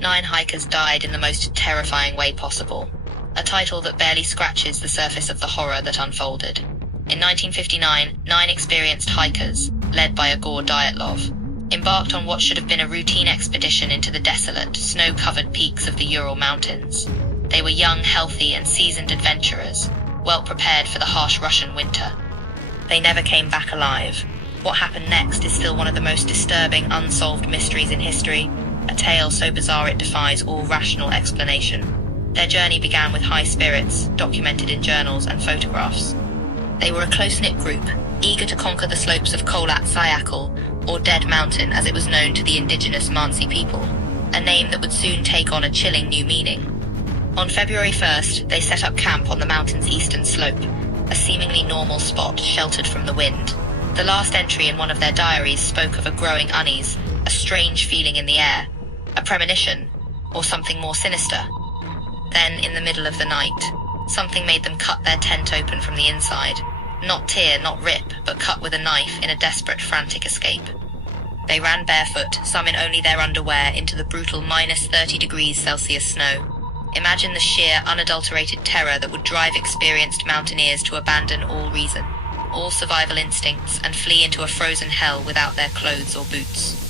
night, 9 hikers died in the most terrifying way possible, a title that barely scratches the surface of the horror that unfolded. In 1959, 9 experienced hikers, led by Igor Dyatlov, embarked on what should have been a routine expedition into the desolate, snow-covered peaks of the Ural Mountains. They were young, healthy, and seasoned adventurers, well prepared for the harsh Russian winter. They never came back alive. What happened next is still one of the most disturbing, unsolved mysteries in history, a tale so bizarre it defies all rational explanation. Their journey began with high spirits, documented in journals and photographs. They were a close-knit group, eager to conquer the slopes of Kholat Syakhl, or Dead Mountain as it was known to the indigenous Mansi people, a name that would soon take on a chilling new meaning. On February 1st, they set up camp on the mountain's eastern slope, a seemingly normal spot sheltered from the wind. The last entry in one of their diaries spoke of a growing unease, a strange feeling in the air, a premonition, or something more sinister. Then, in the middle of the night, something made them cut their tent open from the inside. Not tear, not rip, but cut with a knife in a desperate, frantic escape. They ran barefoot, some in only their underwear, into the brutal minus 30 degrees Celsius snow. Imagine the sheer, unadulterated terror that would drive experienced mountaineers to abandon all reason, all survival instincts, and flee into a frozen hell without their clothes or boots.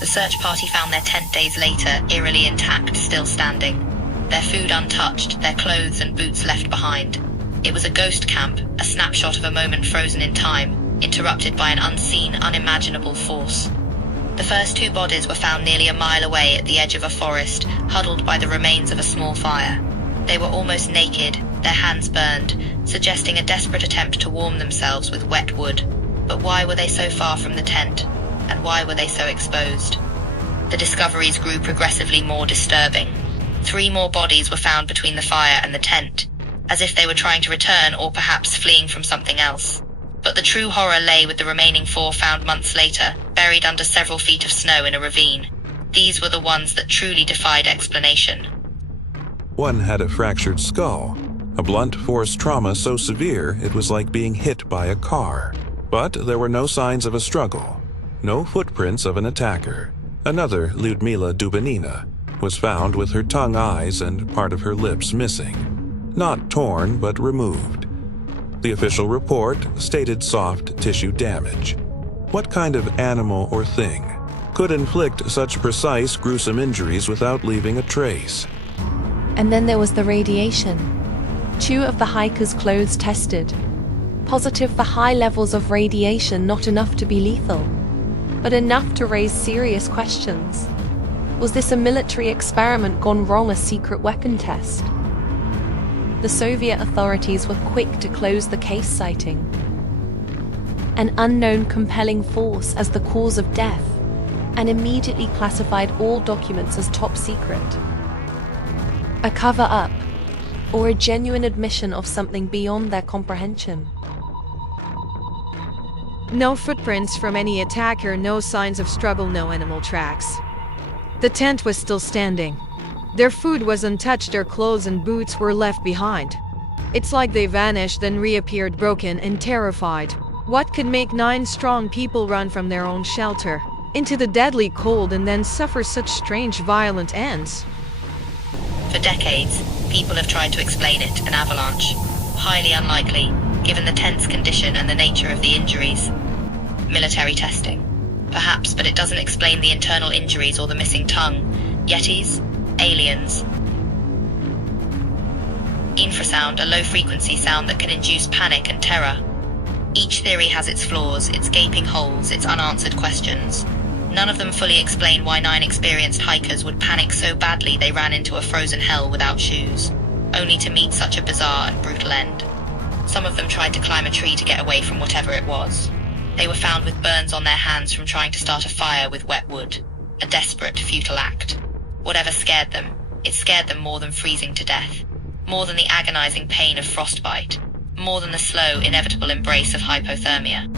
The search party found their tent days later, eerily intact, still standing. Their food untouched, their clothes and boots left behind. It was a ghost camp, a snapshot of a moment frozen in time, interrupted by an unseen, unimaginable force. The first 2 bodies were found nearly a mile away at the edge of a forest, huddled by the remains of a small fire. They were almost naked, their hands burned, suggesting a desperate attempt to warm themselves with wet wood. But why were they so far from the tent? And why were they so exposed? The discoveries grew progressively more disturbing. 3 more bodies were found between the fire and the tent, as if they were trying to return or perhaps fleeing from something else. But the true horror lay with the remaining 4 found months later, buried under several feet of snow in a ravine. These were the ones that truly defied explanation. One had a fractured skull, a blunt force trauma so severe it was like being hit by a car. But there were no signs of a struggle, no footprints of an attacker. Another, Lyudmila Dubanina, was found with her tongue, eyes, and part of her lips missing. Not torn, but removed. The official report stated soft tissue damage. What kind of animal or thing could inflict such precise, gruesome injuries without leaving a trace? And then there was the radiation. 2 of the hikers' clothes tested. Positive for high levels of radiation, not enough to be lethal, but enough to raise serious questions. Was this a military experiment gone wrong, a secret weapon test? The Soviet authorities were quick to close the case, citing an unknown compelling force as the cause of death, and immediately classified all documents as top secret. A cover-up, or a genuine admission of something beyond their comprehension. No footprints from any attacker, no signs of struggle, no animal tracks. The tent was still standing. Their food was untouched, their clothes and boots were left behind. It's like they vanished, then reappeared broken and terrified. What could make 9 strong people run from their own shelter into the deadly cold and then suffer such strange, violent ends? For decades, people have tried to explain it, an avalanche. Highly unlikely, given the tense condition and the nature of the injuries. Military testing. Perhaps, but it doesn't explain the internal injuries or the missing tongue. Yetis? Aliens. Infrasound, a low-frequency sound that can induce panic and terror. Each theory has its flaws, its gaping holes, its unanswered questions. None of them fully explain why 9 experienced hikers would panic so badly they ran into a frozen hell without shoes, only to meet such a bizarre and brutal end. Some of them tried to climb a tree to get away from whatever it was. They were found with burns on their hands from trying to start a fire with wet wood. A desperate, futile act. Whatever scared them, it scared them more than freezing to death. More than the agonizing pain of frostbite. More than the slow, inevitable embrace of hypothermia.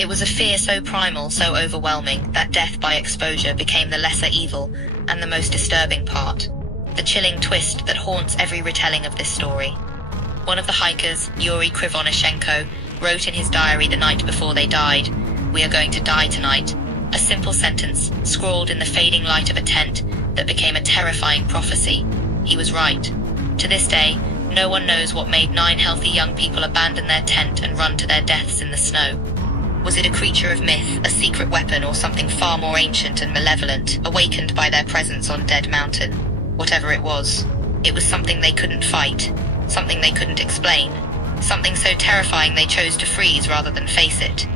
It was a fear so primal, so overwhelming, that death by exposure became the lesser evil and the most disturbing part. The chilling twist that haunts every retelling of this story. One of the hikers, Yuri Krivonishenko, wrote in his diary the night before they died, "We are going to die tonight." A simple sentence, scrawled in the fading light of a tent, that became a terrifying prophecy. He was right. To this day, no one knows what made 9 healthy young people abandon their tent and run to their deaths in the snow. Was it a creature of myth, a secret weapon, or something far more ancient and malevolent, awakened by their presence on Dead Mountain? Whatever it was something they couldn't fight, something they couldn't explain, something so terrifying they chose to freeze rather than face it.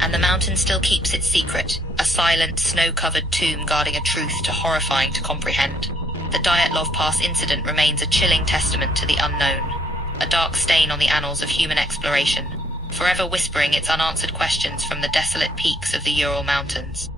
And the mountain still keeps its secret, a silent, snow-covered tomb guarding a truth too horrifying to comprehend. The Dyatlov Pass Incident remains a chilling testament to the unknown, a dark stain on the annals of human exploration, forever whispering its unanswered questions from the desolate peaks of the Ural Mountains.